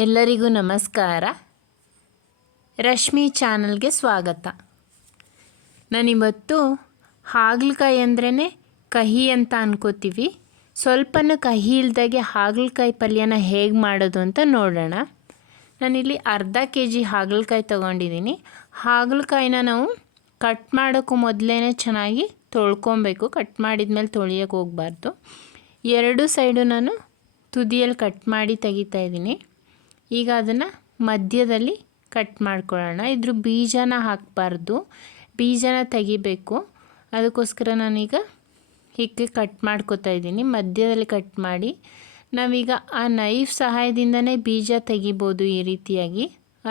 ಎಲ್ಲರಿಗೂ ನಮಸ್ಕಾರ. ರಶ್ಮಿ ಚಾನಲ್ಗೆ ಸ್ವಾಗತ. ನಾನಿವತ್ತು ಹಾಗಲಕಾಯಿ ಅಂದ್ರೇ ಕಹಿ ಅಂತ ಅನ್ಕೋತೀವಿ. ಸ್ವಲ್ಪನೂ ಕಹಿ ಇಲ್ದಾಗೆ ಹಾಗಲಕಾಯಿ ಪಲ್ಯನ ಹೇಗೆ ಮಾಡೋದು ಅಂತ ನೋಡೋಣ. ನಾನಿಲ್ಲಿ ಅರ್ಧ kg ಹಾಗಲಕಾಯಿ ತೊಗೊಂಡಿದ್ದೀನಿ. ಹಾಗಲಕಾಯಿನ ನಾವು ಕಟ್ ಮಾಡೋಕ್ಕೂ ಮೊದಲೇ ಚೆನ್ನಾಗಿ ತೊಳ್ಕೊಬೇಕು. ಕಟ್ ಮಾಡಿದ್ಮೇಲೆ ತೊಳಿಯೋಕ್ಕೆ ಹೋಗಬಾರ್ದು. ಎರಡು ಸೈಡು ನಾನು ತುದಿಯಲ್ಲಿ ಕಟ್ ಮಾಡಿ ತೆಗಿತಾ ಇದ್ದೀನಿ. ಈಗ ಅದನ್ನು ಮಧ್ಯದಲ್ಲಿ ಕಟ್ ಮಾಡ್ಕೊಳ್ಳೋಣ. ಇದ್ರ ಬೀಜನ ಹಾಕಬಾರ್ದು, ಬೀಜನ ತೆಗಿಬೇಕು. ಅದಕ್ಕೋಸ್ಕರ ನಾನೀಗ ಹೀಗೆ ಕಟ್ ಮಾಡ್ಕೊತಾ ಇದ್ದೀನಿ. ಮಧ್ಯದಲ್ಲಿ ಕಟ್ ಮಾಡಿ ನಾವೀಗ ಆ ನೈಫ್ ಸಹಾಯದಿಂದನೇ ಬೀಜ ತೆಗಿಬೋದು. ಈ ರೀತಿಯಾಗಿ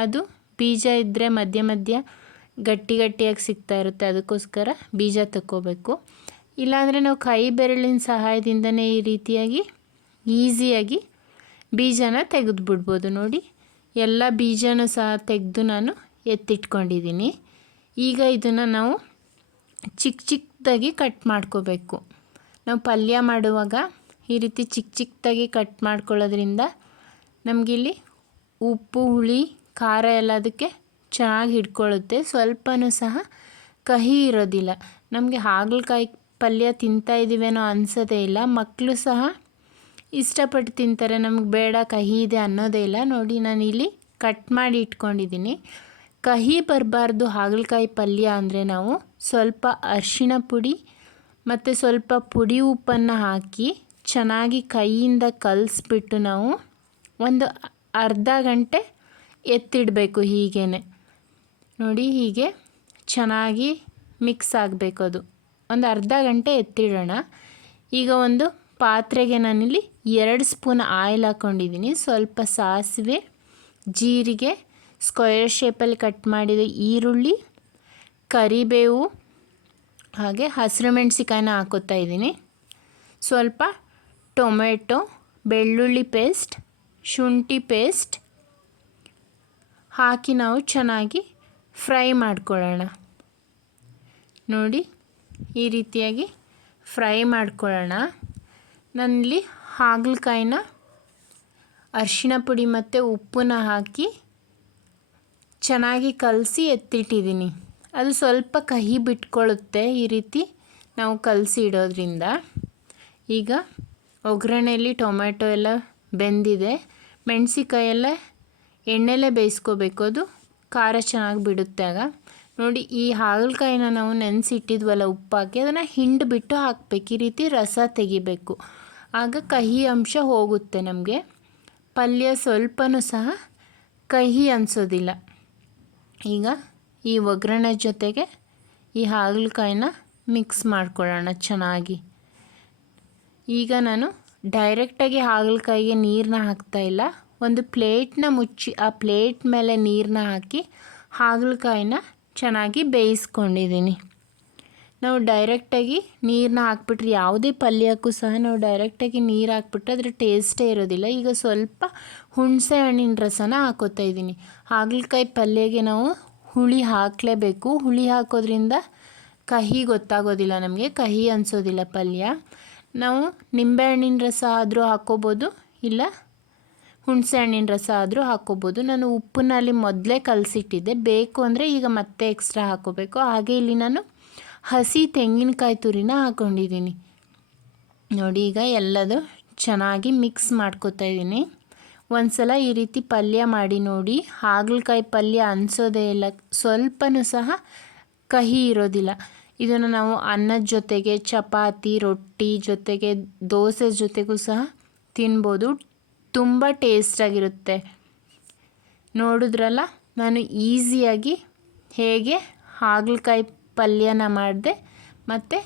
ಅದು ಬೀಜ ಇದ್ದರೆ ಮಧ್ಯ ಮಧ್ಯ ಗಟ್ಟಿಯಾಗಿ ಸಿಗ್ತಾ ಇರುತ್ತೆ. ಅದಕ್ಕೋಸ್ಕರ ಬೀಜ ತಕ್ಕೋಬೇಕು. ಇಲ್ಲಾಂದರೆ ನಾವು ಕೈ ಬೆರಳಿನ ಸಹಾಯದಿಂದನೇ ಈ ರೀತಿಯಾಗಿ ಈಸಿಯಾಗಿ ಬೀಜನ ತೆಗೆದುಬಿಡ್ಬೋದು. ನೋಡಿ, ಎಲ್ಲ ಬೀಜನೂ ಸಹ ತೆಗೆದು ನಾನು ಎತ್ತಿಟ್ಕೊಂಡಿದ್ದೀನಿ. ಈಗ ಇದನ್ನು ನಾವು ಚಿಕ್ಕದಾಗಿ ಕಟ್ ಮಾಡ್ಕೋಬೇಕು. ನಾವು ಪಲ್ಯ ಮಾಡುವಾಗ ಈ ರೀತಿ ಚಿಕ್ಕದಾಗಿ ಕಟ್ ಮಾಡ್ಕೊಳ್ಳೋದ್ರಿಂದ ನಮಗಿಲ್ಲಿ ಉಪ್ಪು, ಹುಳಿ, ಖಾರ ಎಲ್ಲ ಅದಕ್ಕೆ ಚೆನ್ನಾಗಿ ಹಿಡ್ಕೊಳ್ಳುತ್ತೆ. ಸ್ವಲ್ಪನೂ ಸಹ ಕಹಿ ಇರೋದಿಲ್ಲ. ನಮಗೆ ಹಾಗಲಕಾಯಿ ಪಲ್ಯ ತಿಂತಾಯಿದ್ದೀವೇನೋ ಅನಿಸೋದೇ ಇಲ್ಲ. ಮಕ್ಕಳು ಸಹ ಇಷ್ಟಪಟ್ಟು ತಿಂತಾರೆ. ನಮಗೆ ಬೇಡ ಕಹಿ ಇದೆ ಅನ್ನೋದೇ ಇಲ್ಲ. ನೋಡಿ, ನಾನಿಲ್ಲಿ ಕಟ್ ಮಾಡಿ ಇಟ್ಕೊಂಡಿದ್ದೀನಿ. ಕಹಿ ಬರಬಾರ್ದು ಹಾಗಲಕಾಯಿ ಪಲ್ಯ ಅಂದರೆ ನಾವು ಸ್ವಲ್ಪ ಅರಿಶಿಣ ಪುಡಿ ಮತ್ತು ಸ್ವಲ್ಪ ಪುಡಿ ಉಪ್ಪನ್ನು ಹಾಕಿ ಚೆನ್ನಾಗಿ ಕೈಯಿಂದ ಕಲಿಸ್ಬಿಟ್ಟು ನಾವು ಒಂದು ಅರ್ಧ ಗಂಟೆ ಎತ್ತಿಡಬೇಕು. ಹೀಗೇ ನೋಡಿ, ಹೀಗೆ ಚೆನ್ನಾಗಿ ಮಿಕ್ಸ್ ಆಗಬೇಕು. ಅದು ಒಂದು ಅರ್ಧ ಗಂಟೆ ಎತ್ತಿಡೋಣ. ಈಗ ಒಂದು ಪಾತ್ರೆಗೆ ನಾನಿಲ್ಲಿ 2 ಸ್ಪೂನ್ ಆಯಿಲ್ ಹಾಕ್ಕೊಂಡಿದ್ದೀನಿ. ಸ್ವಲ್ಪ ಸಾಸಿವೆ, ಜೀರಿಗೆ, ಸ್ಕ್ವೇರ್ ಶೇಪಲ್ಲಿ ಕಟ್ ಮಾಡಿದ ಈರುಳ್ಳಿ, ಕರಿಬೇವು, ಹಾಗೆ ಹಸಿರು ಮೆಣಸಿಕಾಯಿನ ಹಾಕೋತಾ ಇದ್ದೀನಿ. ಸ್ವಲ್ಪ ಟೊಮೆಟೊ, ಬೆಳ್ಳುಳ್ಳಿ ಪೇಸ್ಟ್, ಶುಂಠಿ ಪೇಸ್ಟ್ ಹಾಕಿ ನಾವು ಚೆನ್ನಾಗಿ ಫ್ರೈ ಮಾಡ್ಕೊಳ್ಳೋಣ. ನೋಡಿ, ಈ ರೀತಿಯಾಗಿ ಫ್ರೈ ಮಾಡ್ಕೊಳ್ಳೋಣ. ನಾನಿಲ್ಲಿ ಹಾಗಲಕಾಯಿನ ಅರಿಶಿಣ ಪುಡಿ ಮತ್ತು ಉಪ್ಪನ್ನ ಹಾಕಿ ಚೆನ್ನಾಗಿ ಕಲಸಿ ಎತ್ತಿಟ್ಟಿದ್ದೀನಿ. ಅದು ಸ್ವಲ್ಪ ಕಹಿ ಬಿಟ್ಕೊಳ್ಳುತ್ತೆ ಈ ರೀತಿ ನಾವು ಕಲಸಿ ಇಡೋದ್ರಿಂದ. ಈಗ ಒಗ್ಗರಣೆಯಲ್ಲಿ ಟೊಮೆಟೊ ಎಲ್ಲ ಬೆಂದಿದೆ. ಮೆಣಸಿಕಾಯಿ ಎಲ್ಲ ಎಣ್ಣೆಲೇ ಬೇಯಿಸ್ಕೋಬೇಕು. ಅದು ಖಾರ ಚೆನ್ನಾಗಿ ಬಿಡುತ್ತೆ ಆಗ. ನೋಡಿ, ಈ ಹಾಗಲಕಾಯಿನ ನಾವು ನೆನೆಸಿಟ್ಟಿದ್ವಲ್ಲ ಉಪ್ಪಾಕಿ, ಅದನ್ನು ಹಿಂಡಿಬಿಟ್ಟು ಹಾಕಬೇಕು. ಈ ರೀತಿ ರಸ ತೆಗಿಬೇಕು. ಆಗ ಕಹಿ ಅಂಶ ಹೋಗುತ್ತೆ. ನಮಗೆ ಪಲ್ಯ ಸ್ವಲ್ಪನೂ ಸಹ ಕಹಿ ಅನಿಸೋದಿಲ್ಲ. ಈಗ ಈ ಒಗ್ಗರಣೆ ಜೊತೆಗೆ ಈ ಹಾಗಲಕಾಯಿನ ಮಿಕ್ಸ್ ಮಾಡ್ಕೊಳ್ಳೋಣ ಚೆನ್ನಾಗಿ. ಈಗ ನಾನು ಡೈರೆಕ್ಟಾಗಿ ಹಾಗಲಕಾಯಿಗೆ ನೀರನ್ನ ಹಾಕ್ತಾಯಿಲ್ಲ. ಒಂದು ಪ್ಲೇಟ್ನ ಮುಚ್ಚಿ ಆ ಪ್ಲೇಟ್ ಮೇಲೆ ನೀರನ್ನ ಹಾಕಿ ಹಾಗಲಕಾಯಿನ ಚೆನ್ನಾಗಿ ಬೇಯಿಸ್ಕೊಂಡಿದ್ದೀನಿ. ನಾವು ಡೈರೆಕ್ಟಾಗಿ ನೀರನ್ನ ಹಾಕ್ಬಿಟ್ರೆ ಯಾವುದೇ ಪಲ್ಯಕ್ಕೂ ಸಹ ನಾವು ಡೈರೆಕ್ಟಾಗಿ ನೀರು ಹಾಕ್ಬಿಟ್ರೆ ಅದ್ರ ಟೇಸ್ಟೇ ಇರೋದಿಲ್ಲ. ಈಗ ಸ್ವಲ್ಪ ಹುಣಸೆ ಹಣ್ಣಿನ ರಸನ ಹಾಕೋತಾ ಇದ್ದೀನಿ. ಹಾಗಲಕಾಯಿ ಪಲ್ಯಗೆ ನಾವು ಹುಳಿ ಹಾಕಲೇಬೇಕು. ಹುಳಿ ಹಾಕೋದ್ರಿಂದ ಕಹಿ ಗೊತ್ತಾಗೋದಿಲ್ಲ, ನಮಗೆ ಕಹಿ ಅನಿಸೋದಿಲ್ಲ ಪಲ್ಯ. ನಾವು ನಿಂಬೆಹಣ್ಣಿನ ರಸ ಆದರೂ ಹಾಕ್ಕೋಬೋದು, ಇಲ್ಲ ಹುಣಸೆ ಹಣ್ಣಿನ ರಸ ಆದರೂ ಹಾಕ್ಕೋಬೋದು. ನಾನು ಉಪ್ಪನ್ನ ಅಲ್ಲಿ ಮೊದಲೇ ಕಲಸಿಟ್ಟಿದ್ದೆ. ಬೇಕು ಅಂದರೆ ಈಗ ಮತ್ತೆ ಎಕ್ಸ್ಟ್ರಾ ಹಾಕ್ಕೋಬೇಕು. ಹಾಗೆ ಇಲ್ಲಿ ನಾನು ಹಸಿ ತೆಂಗಿನಕಾಯಿ ತುರಿನ ಹಾಕ್ಕೊಂಡಿದ್ದೀನಿ. ನೋಡಿ, ಈಗ ಎಲ್ಲದು ಚೆನ್ನಾಗಿ ಮಿಕ್ಸ್ ಮಾಡ್ಕೊತಾ ಇದ್ದೀನಿ. ಒಂದು ಸಲ ಈ ರೀತಿ ಪಲ್ಯ ಮಾಡಿ ನೋಡಿ. ಹಾಗಲಕಾಯಿ ಪಲ್ಯ ಅನಿಸೋದೇ ಇಲ್ಲ, ಸ್ವಲ್ಪನೂ ಸಹ ಕಹಿ ಇರೋದಿಲ್ಲ. ಇದನ್ನು ನಾವು ಅನ್ನದ ಜೊತೆಗೆ, ಚಪಾತಿ, ರೊಟ್ಟಿ ಜೊತೆಗೆ, ದೋಸೆ ಜೊತೆಗೂ ಸಹ ತಿನ್ಬೋದು. ತುಂಬ ಟೇಸ್ಟಾಗಿರುತ್ತೆ. ನೋಡಿದ್ರಲ್ಲ, ನಾನು ಈಸಿಯಾಗಿ ಹೇಗೆ ಹಾಗಲಕಾಯಿ ಪಲ್ಯನ ಮಾಡಿದೆ ಮತ್ತು